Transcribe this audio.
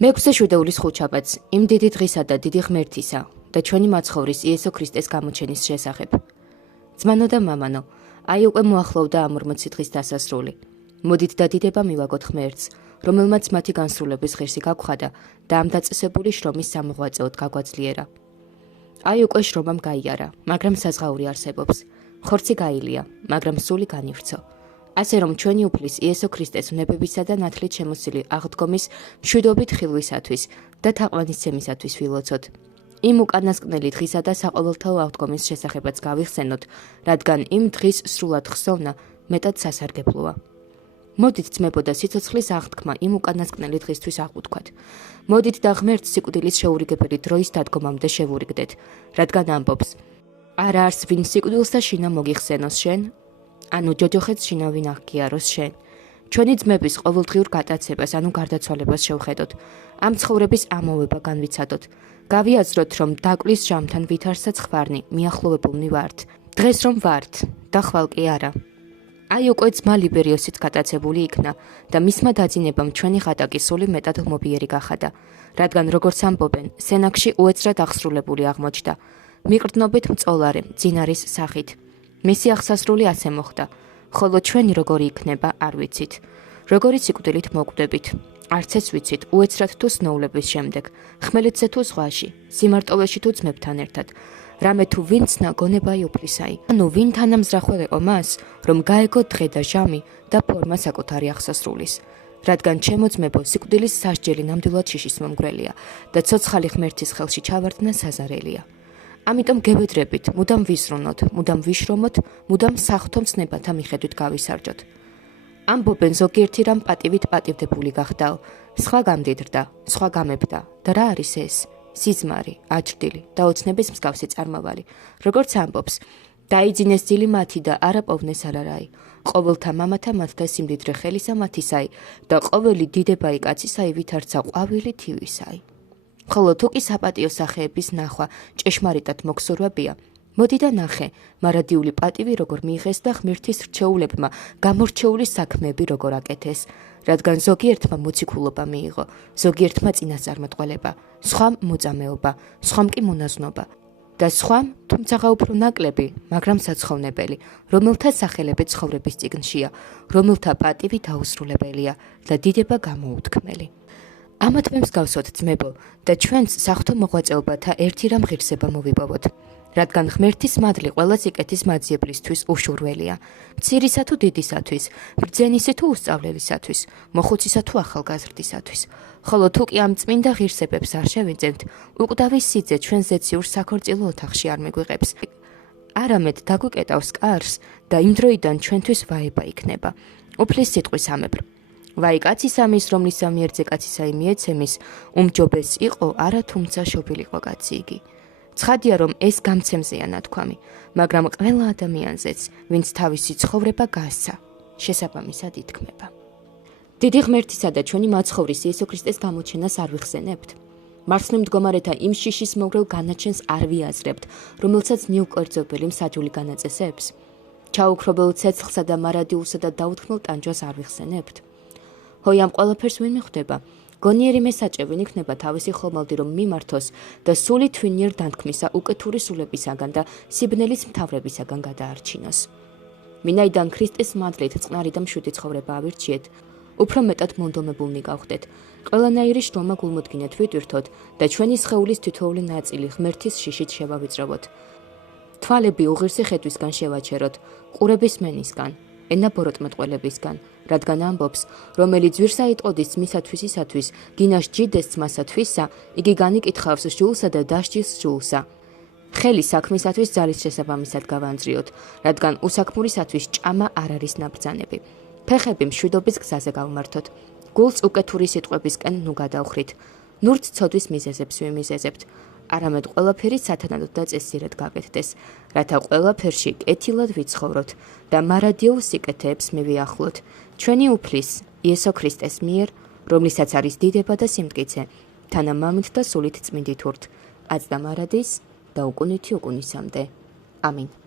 მეექვსე შვიდეულის ხუთშაბათს, იმ დიდი დღისა და დიდი ღმერთისა და ჩვენი მაცხოვრის იესო ქრისტეს გამოჩენის შესახებ. ძმანო და მამანო, აი უკვე მოახლოვდა ამ 40 დღის დასასრული. მოდით დადიდება მივაგოთ ღმერთს, რომელმაც მათი განსრულების ღირსი გაგვხადა და ამ დაწესებული შრომის სამოღვაწეოდ გაგვაძლიერა. აი უკვე შრომამ გაიარა, მაგრამ საზღაური არსებობს. ხორცი გაილია, მაგრამ სული განივრცო. ასე რომ ჩვენი უფლის იესო ქრისტეს ვნებებისა და ნათლით შემოსილი აღდგომის მშვიდობით ხილვისათვის და თაყვანისცემისათვის ვილოცოთ. იმ უკანასკნელი დღისა და საყოველთაო აღდგომის შესახებაც გავიხსენოთ, რადგან იმ დღის სრულად ხსოვნა მეტად სასარგებლოა. მოდით ძმებო და სიცოცხლის აღთქმა იმ უკანასკნელი დღისთვის აღვთქვათ. მოდით და ღმერთს სიკვდილის შეურიგებელი დროის დადგომამდე შევურიგდეთ, რადგან ამბობს: არა არს ვინ სიკვდილს და შინა მოგიხსენოს შენ, ანუ ჯოჯოხეთს შინავინ აღგიაროს შენ. ჩვენი ძმების ყოველდღიურ გატაცებას, ანუ გარდაცვალებას შევხედოთ. ამ ცხოვრების ამოვება განვიცადოთ. გავიაზროთ, რომ დაკლის ჟამთან ვითარსაც ხვარნი, მიახლოვებულნი ვართ. დღეს რომ ვართ და ხვალ კი არა. აი უკვე ძმა ლიბერიოსიც გატაცებული იქნა და მისმა დაძინებამ ჩვენი ღატაკი სული მეტად მობიერი გახადა, რადგან როგორც ამბობენ, სენაკში უეცრად აღსრულებული აღმოჩნდა. მიყრდნობით მწოლარე, ძინარის სახით. მისი აღსასრული ასე მოხდა, ხოლო ჩვენი როგორი იქნება არ ვიცით. როგორი სიკვდილით მოკვდებით, არც ეს ვიცით, უეცრად თუ სნოვლების შემდეგ, ხმელეთზე თუ ზღვაში, სიმარტოვეში თუ ძმებთან ერთად. რამე თუ ვინც ნაგონებაი უფლისაი, ანუ ვინ თანამზრახველეყო მას, რომ გაეგო დღე და ჟამი და ფორმა საკუთარი აღსასრულის. რადგან ჩემო ძმებო, სიკვდილის სასჯელი ნამდვილად შიშის მომგვრელია და ცოცხალი ღმერთის ხელში ჩავარდნა საზარელია. ამიტომ გებედრებით, მუდამ ვიზრუნოთ, მუდამ ვიშრომოთ, მუდამ საღვთო მცნებათა მიხედვით გავისარჯოთ. ამბობენ ზოგიერთი რამ პატივით პატივდებული გახდაო, სხვა გამდიდრდა, სხვა გამებდა და რა არის ეს? სიზმარი, აჭრდილი და ოცნების მსგავსი წარმავალი. როგორც ამბობს, დაიძინეს ძილი მათი და არა პოვნეს არარაი. ყოველთა მამათა მათთა სიმდიდრე ხელისა მათისაი და ყოველი დიდებაი კაცისაი ვითარცა ყვავილი თივისაი. ხოლო თუ კი საპატიო სახეების ნახვა ჭეშმარიტად მოგსურვებია, მოდი და ნახე, მარადიული პატივი როგორ მიიღეს და ღმერთის რჩეულებმა გამორჩეული საქმეები როგორ აკეთეს, რადგან ზოგიერთმა მოციქულობა მიიღო, ზოგიერთმა წინასწარმეტყველება, სხვამ მოწამეობა, სხვამ კი მონაზვნობა და სხვამ, თუმცაღა უფრო ნაკლები, მაგრამ საცხოვნებელი, რომელთა სახელები ცხოვრების წიგნშია, რომელთა პატივი დაუსრულებელია და დიდება გამოუთქმელი. ამათ მე მსგავსოთ ძმებო და ჩვენც საღვთო მოღვაწეობათა ერთი რამ ღირსება მოვიპოვოთ, რადგან ღმერთის მადლი ყველა სიკეთის მაძიებლისთვის უშურველია, მცირისა თუ დიდისათვის, ბრძენისი თუ უსწავლელისათვის, მოხუცისა თუ ახალგაზრდისათვის. ხოლო თუ კი ამ წმინდა ღირსებებს არ შევიძენთ, უკვდავის სიძე ჩვენ ზეციურ საქორწილო ოთახში არ მიგვიღებს. არამედ დაგვიკეტავს კარს და იმ დროიდან ჩვენთვის ვაება იქნება. უფლის სიტყვის ამებრ. ვაი კაცისა მის, რომლისა მიერზე კაცისა მიეცემის, უმჯობეს იყო, არა თუმცა შობილიყო კაცი იგი. ცხადია, რომ ეს გამცემზეა ნათქვამი, მაგრამ ყველა ადამიანზეც, ვინც თავისი ცხოვრება გასცა, შესაბამისად ითქმება. დიდი ღმერთისა და ჩვენი მაცხოვრის იესო ქრისტეს გამოჩენას არ ვიხსენებთ. მარცხნივ მდგომარეთა იმ შიშის მოგრელ განაჩენს არ ვიაზრებთ, რომელსაც მიუკვერძობელი მსაჯული განაწესებს. ჩაუქრობელ ცეცხლსა და მარადიულსა და დაუთქმელ ტანჯვას არ ვიხსენებთ. ჰოი ამ ყველაფერს ვინ მიხვდება? გონიერი მესაჭე ვინ იქნება თავისი ხომალდი რომ მიმართოს და სული თვინიერ დანთქმისა უკეთური სულებისაგან და სიბნელის მთავრებისაგან გადაარჩინოს. ვინაიდან ქრისტეს მადლით წყნარი და მშვიდი ცხოვრება ავირჩიეთ, უფრო მეტად მონდომებულნი გავხდეთ. ყველანაირი შრომა გულმოდგინეთ ვიტვირთოთ და ჩვენი სხეულის თითოეული ნაწილი ღმერთის შიშით შევავიწროვოთ. თვალები უღირსი ხედვისგან შევაჩეროთ, ყურების მენისგან, ენა ბოროტმეტყველებისგან, რადგან ამბობს, რომელიც ვირს აიტყოდის ძმისათვის ისათვის, გინაშ ჯიდეს ძმასათვისა, იგი განიკითხავს ჟულსა და დასჯის ჟულსა. ხელი საქმისათვის ძალის შესაბამისად გავანძრიოთ, რადგან უსაქმურისათვის ჭამა არ არის ნაბრძანები. ფეხები მშვიდობის გზაზე გავმართოთ, გულს უკეთური სიტყვებისკენ ნუ გადავხრით, ნურც ცოდვის მიზეზებს ვიმიზეზებთ, არამედ ყველაფერი სათანადოდ და წესიერად გაკეთდეს, რათა ყველაფერში კეთილად ვიცხოვროთ და მარადიულ სიკეთეებს მივიახლოთ, ჩვენი უფლის, იესო ქრისტეს მიერ, რომლისაც არის დიდება და სიმტკიცე, თანამამით და სულით წმინდით ურთ, აც და მარადის და უკუნითი უკუნისამდე. ამინ.